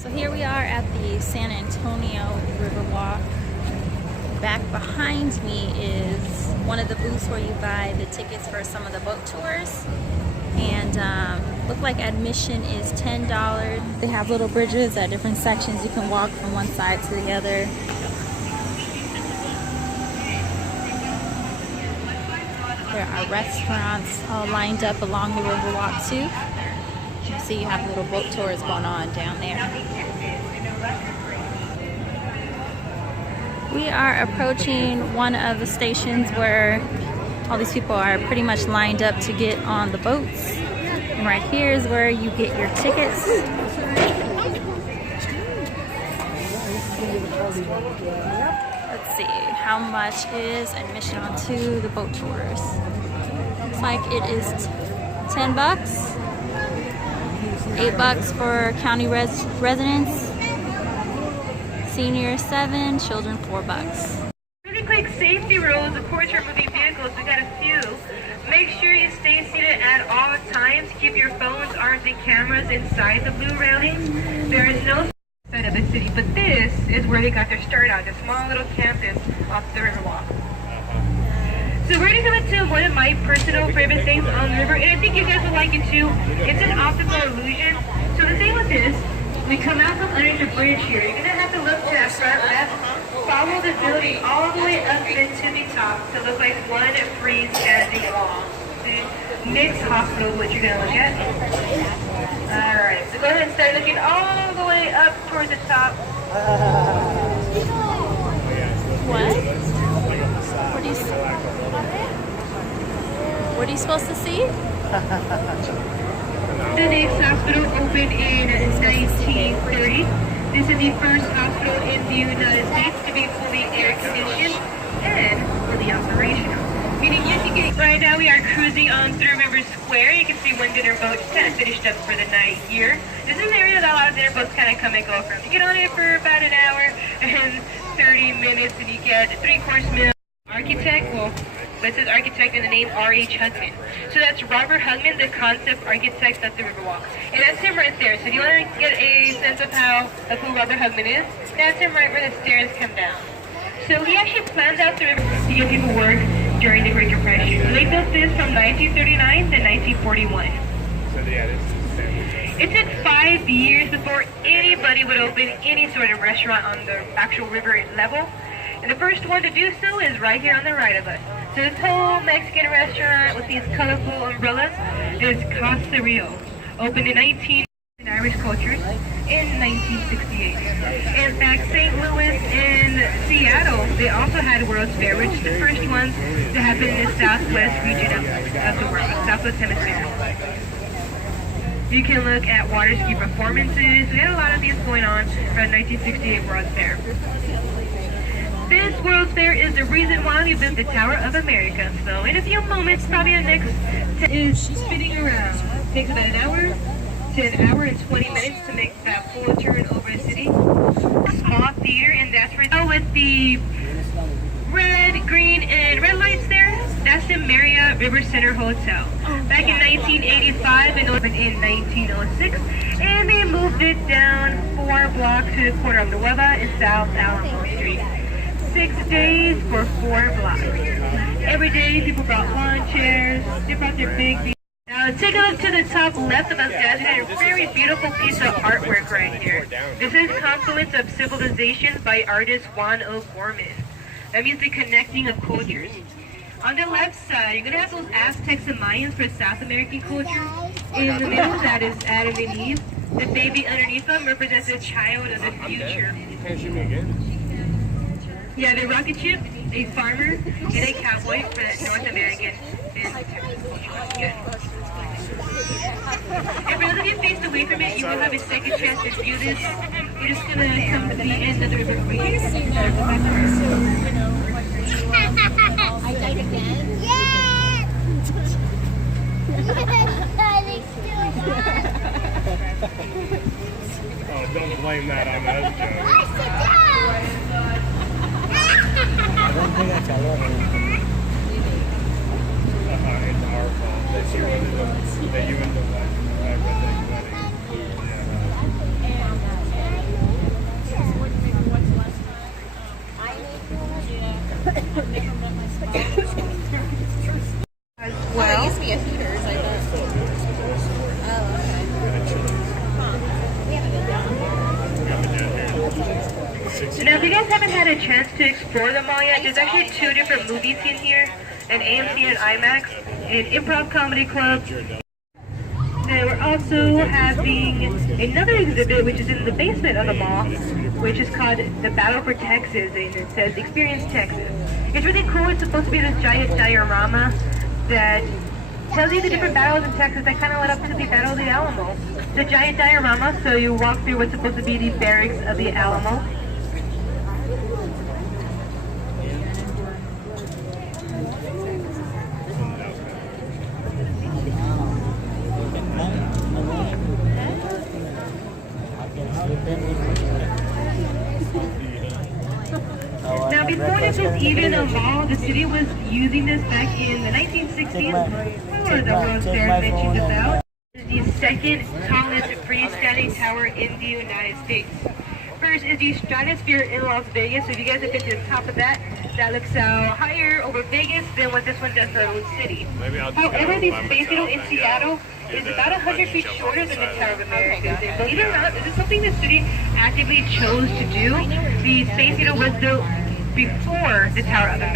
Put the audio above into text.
So here we are at the San Antonio River Walk. Back behind me is one of the booths where you buy the tickets for some of the boat tours. And look like admission is $10. They have little bridges at different sections. You can walk from one side to the other. There are restaurants all lined up along the river walk too. You see you have little boat tours going on down there. We are approaching one of the stations where all these people are pretty much lined up to get on the boats. And right here is where you get your tickets. Let's see, how much is admission onto the boat tours? Looks like it is $10. $8 for county residents. Seniors $7, children $4. Really quick safety rules, of course, for moving vehicles. We got a few. Make sure you stay seated at all times. Keep your phones, arms, and cameras inside the blue railings. There is no side of the city, but this is where they got their start on, the small little campus off the Riverwalk. So we're going to come into one of my personal favorite things on the river, and I think you guys will like it too. It's an optical illusion. So the thing with this, we come out from under the bridge here. You're going to have to look to that front left, follow the building all the way up into the top to look like one freestanding wall. The next hospital is what you're going to look at. Alright, so go ahead and start looking all the way up towards the top. What? What are you supposed to see? The next hospital opened in 1930. This is the first hospital in the United States to be fully air conditioned and fully operational. Meaning you can get, right now we are cruising on through River Square. You can see one dinner boat just kind of finished up for the night here. This is an area that a lot of dinner boats kind of come and go from. You get on it for about an hour and 30 minutes and you get a 3-course meal. Architect, well, this is architect in the name R.H. Hugman. So that's Robert Hugman, the concept architect of the Riverwalk. And that's him right there. So if you want to get a sense of who Robert Hugman is, that's him right where the stairs come down. So he actually planned out the river to give people work during the Great Depression. So they built this from 1939 to 1941. So yeah, it took 5 years before anybody would open any sort of restaurant on the actual river level. And the first one to do so is right here on the right of us. So this whole Mexican restaurant with these colorful umbrellas is Casa Rio, opened in Irish cultures in 1968. In fact, St. Louis and Seattle, they also had World's Fair, which is the first ones to happen in the southwest region of the world, southwest hemisphere. You can look at water ski performances. We had a lot of these going on for the 1968 World's Fair. This World's Fair is the reason why we built the Tower of America. So in a few moments, probably the next is spinning around. It takes about an hour to an hour and 20 minutes to make that full turn over the city. A small theater, and that's where with the red, green, and red lights there, that's the Marriott River Center Hotel. Back in 1985 and opened in 1906, and they moved it down 4 blocks to the corner of the Nueva and South Alamo Street. 6 days for 4 blocks. Every day people brought lawn chairs, they brought their big. Now take a look to the top left of us, guys. We have a very beautiful piece of artwork right here. This is Confluence of Civilizations by artist Juan O'Gorman. That means the connecting of cultures. On the left side, you're going to have those Aztecs and Mayans for South American culture. In the middle, that is Adam and Eve. The baby underneath them represents a child of the future. Yeah, the rocket ship, a farmer, and a cowboy for North American business. If for those of you faced away from it, you will have a second chance to view this. We're just going to come to the end of the river for you. I died again? Yeah! Oh, don't blame that on us, Joe. I don't think that's all right. It's our fault that you and the wife, redneck wedding. Yeah. Now, if you guys haven't had a chance to explore the mall yet, there's actually 2 different movie scenes here, an AMC and an IMAX, an improv comedy club. Now, we're also having another exhibit, which is in the basement of the mall, which is called The Battle for Texas, and it says Experience Texas. It's really cool. It's supposed to be this giant diorama that tells you the different battles in Texas that kind of led up to the Battle of the Alamo. It's a giant diorama, so you walk through what's supposed to be the barracks of the Alamo. Now, before this was even a mall, the city was using this back in the 1960s for the World Fair mentioned about. The second tallest freestanding tower in the United States. First is the Stratosphere in Las Vegas. So if you guys have been to the top of that, that looks higher over Vegas than what this one does for the city. However, the Space Needle in Seattle is about 100 feet shorter than the Tower of America. And believe it or not, this is something the city actively chose to do. The Space Needle was built before the Tower of America.